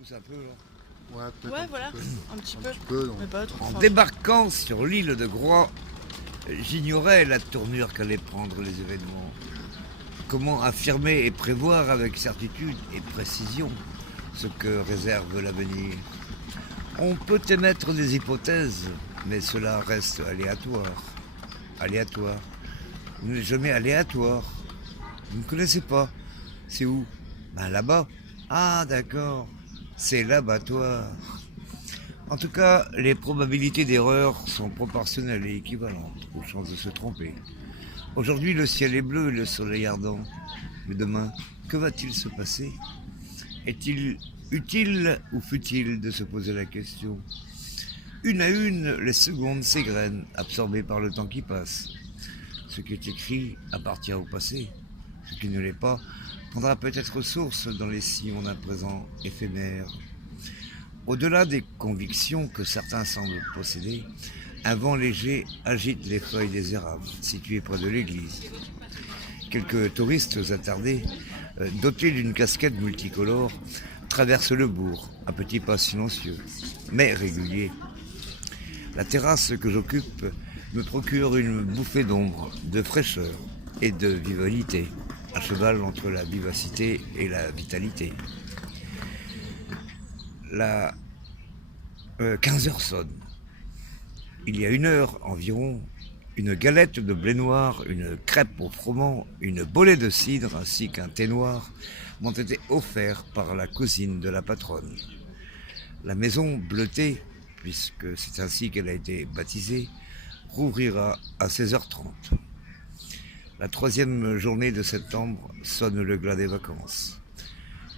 pousse un peu là. Ouais, peut-être Ouais, un voilà, petit un petit peu. peu. Un petit peu, non. Mais pas trop En fort. débarquant sur l'île de Groix, j'ignorais la tournure qu'allaient prendre les événements. Comment affirmer et prévoir avec certitude et précision ce que réserve l'avenir? On peut émettre des hypothèses, mais cela reste aléatoire. Aléatoire. Vous n'êtes jamais aléatoire. Vous ne connaissez pas. C'est où? Ben là-bas. Ah d'accord. C'est l'abattoir. En tout cas, les probabilités d'erreur sont proportionnelles et équivalentes aux chances de se tromper. Aujourd'hui, le ciel est bleu et le soleil ardent. Mais demain, que va-t-il se passer? Est-il utile ou futile de se poser la question? Une à une, les secondes s'égrènent, absorbées par le temps qui passe. Ce qui est écrit appartient au passé. Ce qui ne l'est pas prendra peut-être source dans les sillons d'un présent éphémère. Au-delà des convictions que certains semblent posséder, un vent léger agite les feuilles des érables situées près de l'église. Quelques touristes attardés, dotés d'une casquette multicolore, traversent le bourg, à petits pas silencieux, mais réguliers. La terrasse que j'occupe me procure une bouffée d'ombre, de fraîcheur et de vivalité, à cheval entre la vivacité et la vitalité. La 15 heures sonne. Il y a 1 heure environ, une galette de blé noir, une crêpe au froment, une bolée de cidre ainsi qu'un thé noir m'ont été offerts par la cousine de la patronne. La maison bleutée, puisque c'est ainsi qu'elle a été baptisée, rouvrira à 16h30. La 3e journée de septembre sonne le glas des vacances.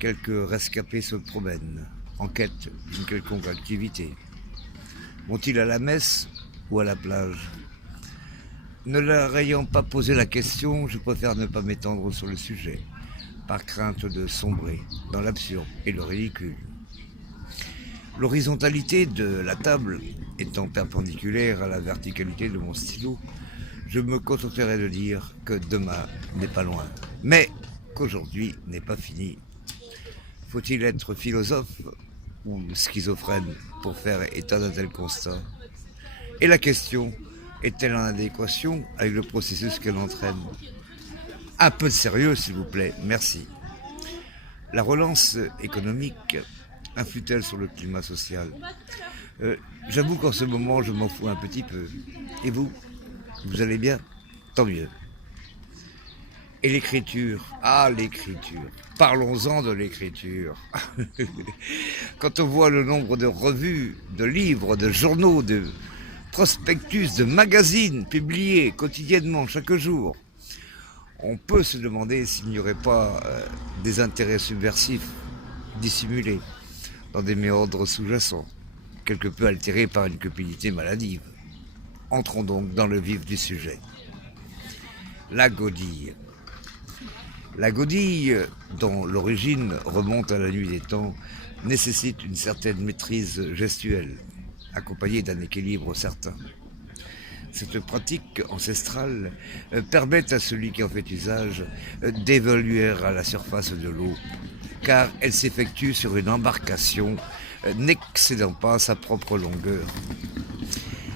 Quelques rescapés se promènent, en quête d'une quelconque activité. Vont-ils à la messe ou à la plage? Ne leur ayant pas posé la question, je préfère ne pas m'étendre sur le sujet, par crainte de sombrer dans l'absurde et le ridicule. L'horizontalité de la table étant perpendiculaire à la verticalité de mon stylo, je me contenterai de dire que demain n'est pas loin, mais qu'aujourd'hui n'est pas fini. Faut-il être philosophe ou schizophrène pour faire état d'un tel constat? Et la question est-elle en adéquation avec le processus qu'elle entraîne? Un peu de sérieux, s'il vous plaît, merci. La relance économique influe-t-elle sur le climat social? J'avoue qu'en ce moment, je m'en fous un petit peu. Et vous? Vous allez bien? Tant mieux. Et l'écriture? Ah, l'écriture. Parlons-en de l'écriture. Quand on voit le nombre de revues, de livres, de journaux, de prospectus, de magazines publiés quotidiennement, chaque jour, on peut se demander s'il n'y aurait pas des intérêts subversifs dissimulés dans des méandres sous-jacents, quelque peu altérés par une cupidité maladive. Entrons donc dans le vif du sujet. La godille. La godille, dont l'origine remonte à la nuit des temps, nécessite une certaine maîtrise gestuelle, accompagnée d'un équilibre certain. Cette pratique ancestrale permet à celui qui en fait usage d'évoluer à la surface de l'eau, car elle s'effectue sur une embarcation n'excédant pas sa propre longueur.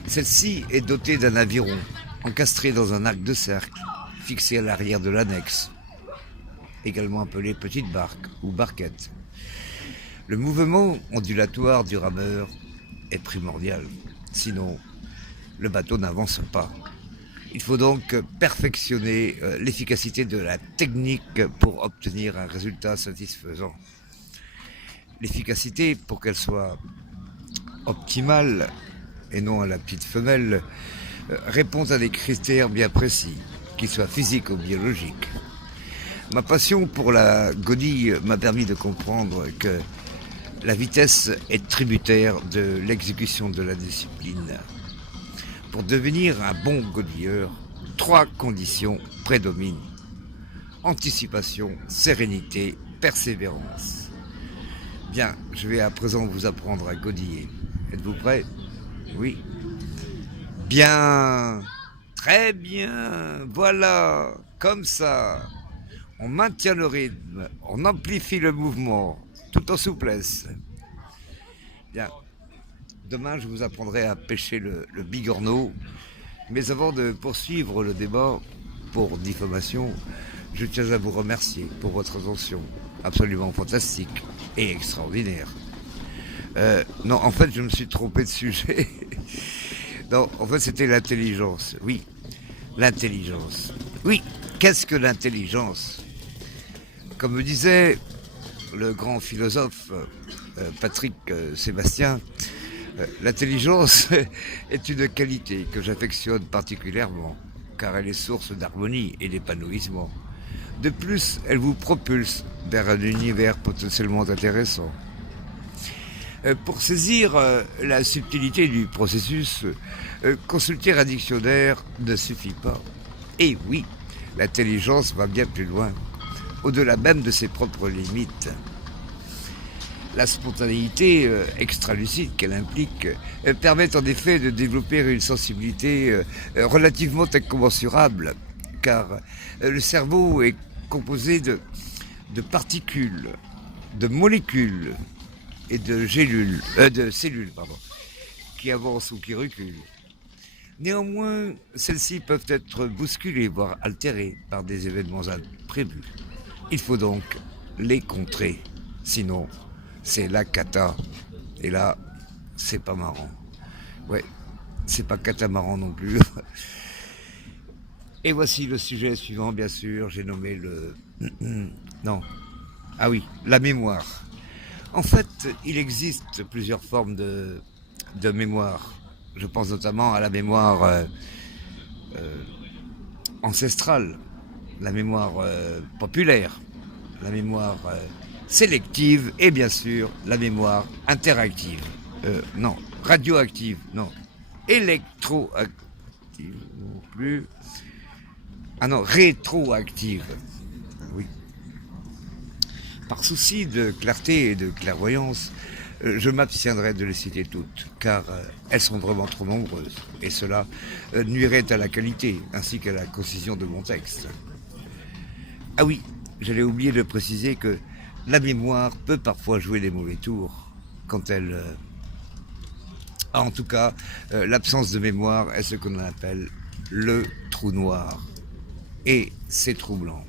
Celle-ci est dotée d'un aviron encastré dans un arc de cercle, fixé à l'arrière de l'annexe, également appelé petite barque ou barquette. Le mouvement ondulatoire du rameur est primordial, sinon le bateau n'avance pas. Il faut donc perfectionner l'efficacité de la technique pour obtenir un résultat satisfaisant. L'efficacité, pour qu'elle soit optimale et non à la petite femelle, répond à des critères bien précis, qu'ils soient physiques ou biologiques. Ma passion pour la godille m'a permis de comprendre que la vitesse est tributaire de l'exécution de la discipline. Pour devenir un bon godilleur, 3 conditions prédominent. Anticipation, sérénité, persévérance. Bien, je vais à présent vous apprendre à godiller. Êtes-vous prêts? Oui. Bien, très bien, voilà, comme ça. On maintient le rythme, on amplifie le mouvement, tout en souplesse. Bien. Demain, je vous apprendrai à pêcher le bigorneau. Mais avant de poursuivre le débat pour diffamation, je tiens à vous remercier pour votre attention absolument fantastique et extraordinaire. Non, en fait, je me suis trompé de sujet. Non, en fait, c'était l'intelligence. Oui, l'intelligence. Oui, qu'est-ce que l'intelligence? Comme me disait le grand philosophe Patrick Sébastien, l'intelligence est une qualité que j'affectionne particulièrement, car elle est source d'harmonie et d'épanouissement. De plus, elle vous propulse vers un univers potentiellement intéressant. Pour saisir la subtilité du processus, consulter un dictionnaire ne suffit pas. Et oui, l'intelligence va bien plus loin, au-delà même de ses propres limites. La spontanéité extralucide qu'elle implique permet en effet de développer une sensibilité relativement incommensurable, car le cerveau est composé de particules, de molécules et de cellules, qui avancent ou qui reculent. Néanmoins, celles-ci peuvent être bousculées, voire altérées par des événements imprévus. Il faut donc les contrer, sinon c'est la cata. Et là, c'est pas marrant. Ouais, c'est pas catamaran non plus. Et voici le sujet suivant, bien sûr. J'ai nommé le... Non. Ah oui, la mémoire. En fait, il existe plusieurs formes de mémoire. Je pense notamment à la mémoire ancestrale, la mémoire populaire, la mémoire sélective et bien sûr la mémoire interactive. Non, radioactive, non. Électroactive non plus. Ah non, rétroactive. Oui. Par souci de clarté et de clairvoyance, je m'abstiendrai de les citer toutes, car elles sont vraiment trop nombreuses, et cela nuirait à la qualité ainsi qu'à la concision de mon texte. Ah oui, j'allais oublier de préciser que la mémoire peut parfois jouer des mauvais tours quand elle... en tout cas, l'absence de mémoire est ce qu'on appelle le trou noir. Et c'est troublant.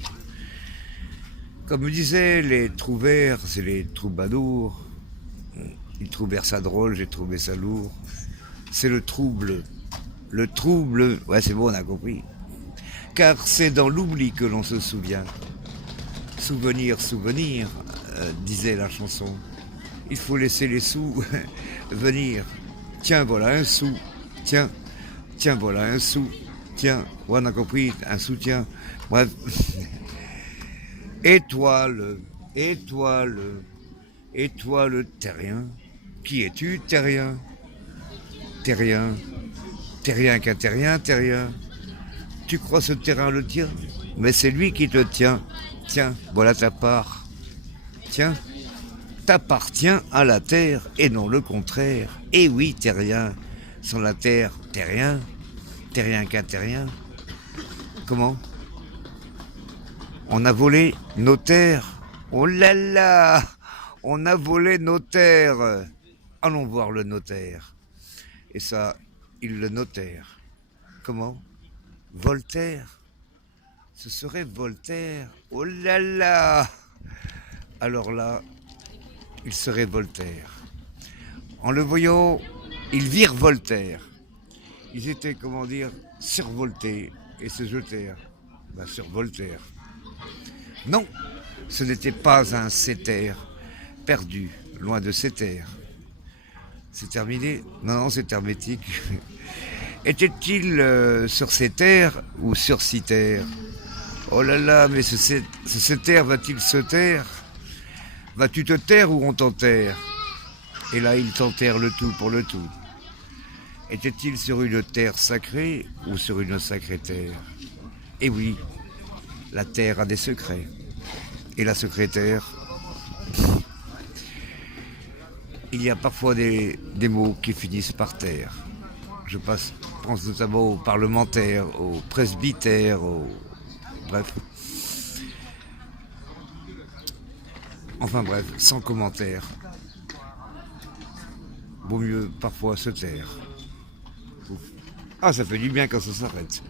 Comme me disaient les trouvères, c'est les troubadours. Ils trouvèrent ça drôle, j'ai trouvé ça lourd. C'est le trouble. Le trouble, ouais c'est bon, on a compris. Car c'est dans l'oubli que l'on se souvient. Souvenir, souvenir, disait la chanson. Il faut laisser les sous venir. Tiens, voilà un sou. Tiens, tiens, voilà un sou. Tiens, ouais, on a compris, un soutien. Bref. Étoile, étoile, étoile terrien. Qui es-tu, terrien? Terrien. Terrien qu'un terrien, terrien. Tu crois ce terrain le tien? Mais c'est lui qui te tient. Tiens, voilà ta part. Tiens, t'appartiens à la terre et non le contraire. Et oui, terrien. Sans la terre, terrien. Terrien qu'un terrien. Comment? On a volé nos terres. Oh là là! On a volé nos terres. Allons voir le notaire. Et ça, il le notèrent. Comment? Voltaire? Ce serait Voltaire. Oh là là! Alors là, il serait Voltaire. En le voyant, ils virent Voltaire. Ils étaient, comment dire, survoltés et se jetèrent sur Voltaire. Non, ce n'était pas un céter perdu, loin de ces terres. C'est terminé? Non, non, c'est hermétique. Était-il sur ces terres ou sur ces terres? Oh là là, mais ce céter va-t-il se taire? Vas-tu te taire ou on t'enterre? Et là, ils tentèrent le tout pour le tout. Était-il sur une terre sacrée ou sur une sacrée terre? Eh oui, la terre a des secrets. Et la secrétaire, il y a parfois des mots qui finissent par terre. Je pense notamment aux parlementaires, aux presbytères, bref. Enfin bref, sans commentaire. vaut mieux parfois se taire. Ouf. Ah, ça fait du bien quand ça s'arrête.